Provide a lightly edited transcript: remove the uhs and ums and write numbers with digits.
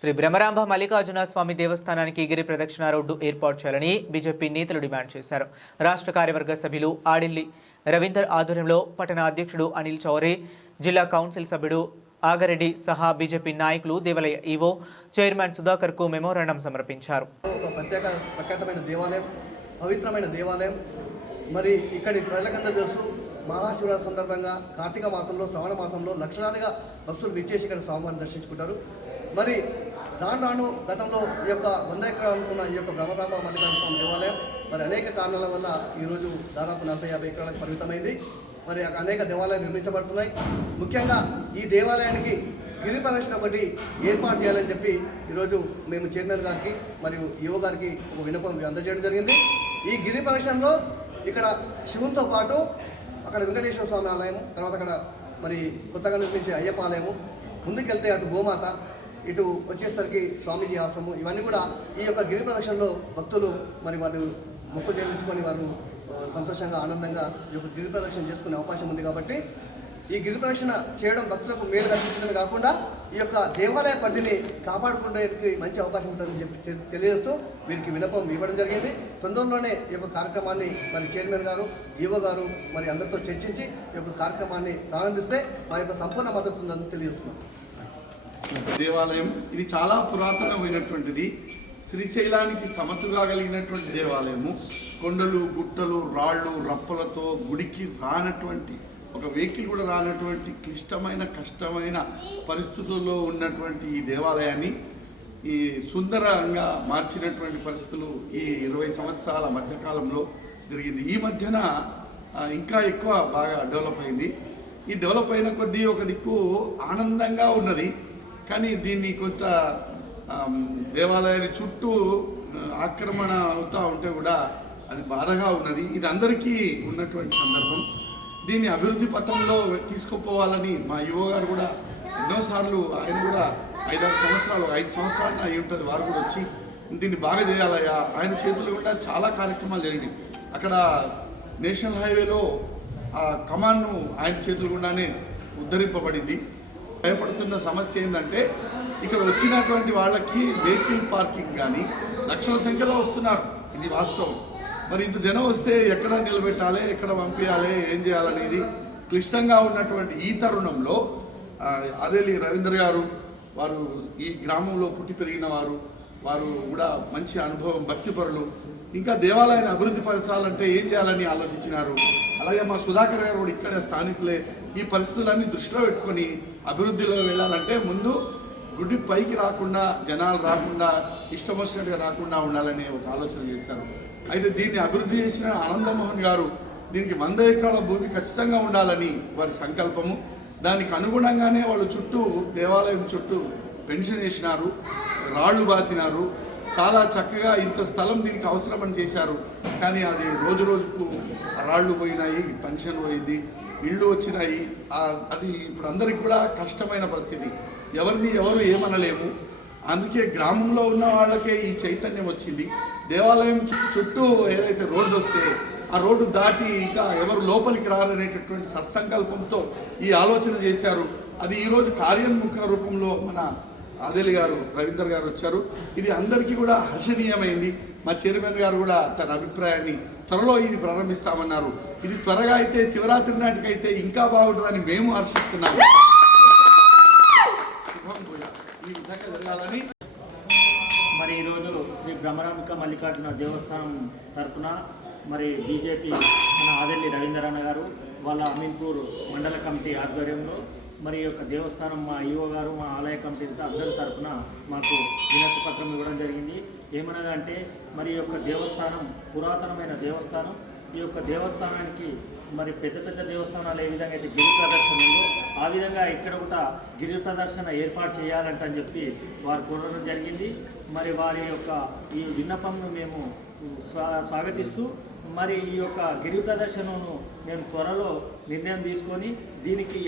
శ్రీ బ్రహ్మరాంబ మల్లికార్జున స్వామి దేవస్థానానికి గిరి ప్రదక్షిణ రోడ్డు ఏర్పాటు చేయాలని బీజేపీ నేతలు డిమాండ్ చేశారు. రాష్ట్ర కార్యవర్గ సభ్యులు ఆడిల్లి రవీందర్ ఆధ్వర్యంలో పట్టణ అధ్యక్షుడు అనిల్ చౌరే, జిల్లా కౌన్సిల్ సభ్యుడు ఆగరెడ్డి సహా బీజేపీ నాయకులు దేవాలయ ఈవో చైర్మన్ సుధాకర్ కు మెమోరాండం సమర్పించారు. పవిత్రమైన దేవాలయం మరి ఇక్కడి ప్రజలకందరూ తెలుసు. మహాశివరాత్రి సందర్భంగా కార్తీక మాసంలో శ్రావణ మాసంలో లక్షలాదిగా భక్తులు విచ్చేసి ఇక్కడ స్వామివారిని దర్శించుకుంటారు. మరి రాను గతంలో ఈ యొక్క 100 ఎకరాలు అనుకున్న ఈ యొక్క బ్రహ్మరాంబ మల్లికార్జున స్వామి దేవాలయం మరి అనేక కారణాల వల్ల ఈరోజు దాదాపు 40-50 ఎకరాలకు పరిమితమైంది. మరి అనేక దేవాలయాలు నిర్మించబడుతున్నాయి. ముఖ్యంగా ఈ దేవాలయానికి గిరి ప్రదక్షిణ ఒకటి ఏర్పాటు చేయాలని చెప్పి ఈరోజు మేము చైర్మన్ గారికి మరియు యువ గారికి ఒక విన్నపం అందజేయడం జరిగింది. ఈ గిరి ప్రదక్షిణలో ఇక్కడ శివునితో పాటు అక్కడ వెంకటేశ్వర స్వామి ఆలయం, తర్వాత అక్కడ మరి కొత్తగా నిర్మించే అయ్యప్ప ఆలయము, ముందుకెళ్తే అటు గోమాత, ఇటు వచ్చేసరికి స్వామీజీ ఆశ్రమం, ఇవన్నీ కూడా ఈ యొక్క గిరి ప్రదక్షిణలో భక్తులు మరి వారు మొక్కు చెల్లించుకొని వారు సంతోషంగా ఆనందంగా ఈ యొక్క గిరి ప్రదక్షిణ చేసుకునే అవకాశం ఉంది. కాబట్టి ఈ గిరి ప్రదక్షిణ చేయడం భక్తులకు మేలు కల్పించడమే కాకుండా ఈ యొక్క దేవాలయ పరిధిని కాపాడుకునేకి మంచి అవకాశం ఉంటుందని చెప్పి తెలియజేస్తూ వీరికి విన్నపం ఇవ్వడం జరిగింది. తొందరలోనే ఈ యొక్క కార్యక్రమాన్ని మరి చైర్మన్ గారు, ఈవో గారు మరి అందరితో చర్చించి ఈ యొక్క కార్యక్రమాన్ని ప్రారంభిస్తే మా యొక్క సంపూర్ణ మద్దతు ఉందని తెలియజేస్తున్నాం. దేవాలయం ఇది చాలా పురాతనమైనటువంటిది. శ్రీశైలానికి సమతుగా కలిగినటువంటి దేవాలయము. కొండలు, గుట్టలు, రాళ్ళు, రప్పలతో గుడికి రానటువంటి ఒక వెహికల్ కూడా రానటువంటి క్లిష్టమైన కష్టమైన పరిస్థితుల్లో ఉన్నటువంటి ఈ దేవాలయాన్ని ఈ సుందరంగా మార్చినటువంటి పరిస్థితులు ఈ 20 సంవత్సరాల మధ్యకాలంలో జరిగింది. ఈ మధ్యన ఇంకా ఎక్కువ బాగా డెవలప్ అయింది. ఈ డెవలప్ అయిన కొద్దీ ఒక దిక్కు ఆనందంగా ఉన్నది, కానీ దీన్ని కొంత దేవాలయాన్ని చుట్టూ ఆక్రమణ అవుతూ ఉంటే కూడా అది బాధగా ఉన్నది. ఇది అందరికీ ఉన్నటువంటి సందర్భం. దీన్ని అభివృద్ధి పథంలో తీసుకుపోవాలని మా యువ గారు కూడా ఎన్నోసార్లు, ఆయన కూడా 5 సంవత్సరాలు అయి ఉంటుంది, వారు కూడా వచ్చి దీన్ని బాగా చేయాలయ్యా. ఆయన చేతులు కూడా చాలా కార్యక్రమాలు జరిగినాయి. అక్కడ నేషనల్ హైవేలో ఆ కమాండ్ను ఆయన చేతులు గుండానే ఉద్ధరింపబడింది. భయపడుతున్న సమస్య ఏంటంటే ఇక్కడ వచ్చినటువంటి వాళ్ళకి వెహికల్ పార్కింగ్ కానీ లక్షల సంఖ్యలో వస్తున్నారు, ఇది వాస్తవం. మరి ఇంత జనం వస్తే ఎక్కడ నిలబెట్టాలి, ఎక్కడ పంపించాలి, ఏం చేయాలనేది క్లిష్టంగా ఉన్నటువంటి ఈ తరుణంలో అదేలి రవీందర్ గారు, వారు ఈ గ్రామంలో పుట్టి పెరిగిన వారు కూడా మంచి అనుభవం, భక్తిపరులు. ఇంకా దేవాలయాన్ని అభివృద్ధి పరచాలంటే ఏం చేయాలని ఆలోచించినారు. అలాగే మా సుధాకర్ గారు కూడా ఇక్కడే స్థానికులే. ఈ పరిస్థితులన్నీ దృష్టిలో పెట్టుకొని అభివృద్ధిలో వెళ్ళాలంటే ముందు గుడి పైకి రాకుండా, జనాలు రాకుండా, ఇష్టం వచ్చినట్టుగా రాకుండా ఉండాలని ఒక ఆలోచన చేశారు. అయితే దీన్ని అభివృద్ధి చేసిన ఆనందమోహన్ గారు దీనికి 100 ఎకరాల భూమి ఖచ్చితంగా ఉండాలని వారి సంకల్పము. దానికి అనుగుణంగానే వాళ్ళు చుట్టూ దేవాలయం చుట్టూ పెన్షన్ వేసినారు, రాళ్ళు బాతినారు. చాలా చక్కగా ఇంత స్థలం దీనికి అవసరమని చేశారు. కానీ అది రోజు రోజుకు రాళ్ళు పోయినాయి, పెన్షన్ పోయింది, ఇళ్ళు వచ్చినాయి. అది ఇప్పుడు అందరికి కూడా కష్టమైన పరిస్థితి. ఎవరు ఏమనలేము. అందుకే గ్రామంలో ఉన్న వాళ్ళకే ఈ చైతన్యం వచ్చింది. దేవాలయం చుట్టూ ఏదైతే రోడ్డు వస్తే ఆ రోడ్డు దాటి ఇంకా ఎవరు లోపలికి రారనేటటువంటి సత్సంకల్పంతో ఈ ఆలోచన చేశారు. అది ఈరోజు కార్యోన్ముఖ రూపంలో మన అదేలి గారు, రవీందర్ గారు వచ్చారు. ఇది అందరికీ కూడా హర్షణీయమైంది. మా చైర్మన్ గారు కూడా తన అభిప్రాయాన్ని త్వరలో ఇది ప్రారంభిస్తామన్నారు. ఇది త్వరగా అయితే శివరాత్రి నాటికైతే ఇంకా బాగుంటుందని మేము హర్షిస్తున్నాము. ఈ విధంగా జరగాలని మరి ఈరోజు శ్రీ బ్రహ్మరాంబిక మల్లికార్జున దేవస్థానం తరఫున మరి బీజేపీ మన ఆదెల్లి రవీందర్ అన్న గారు వాళ్ళ అమీన్పూర్ మండల కమిటీ ఆధ్వర్యంలో మరి యొక్క దేవస్థానం మా ఈవో గారు, మా ఆలయ కమిటీ అందరి తరఫున మాకు వినతి పత్రం ఇవ్వడం జరిగింది. ఏమనగా అంటే మరి యొక్క దేవస్థానం పురాతనమైన దేవస్థానం. ఈ యొక్క దేవస్థానానికి మరి పెద్ద దేవస్థానాలు ఏ విధంగా అయితే గిరి ప్రదర్శన ఉందో ఆ విధంగా ఇక్కడ కూడా గిరి ప్రదర్శన ఏర్పాటు చేయాలంటని చెప్పి వారు కోరడం జరిగింది. మరి వారి యొక్క ఈ విన్నపంను మేము స్వాగతిస్తూ మరి ఈ యొక్క గిరి ప్రదర్శనను మేము త్వరలో నిర్ణయం తీసుకొని దీనికి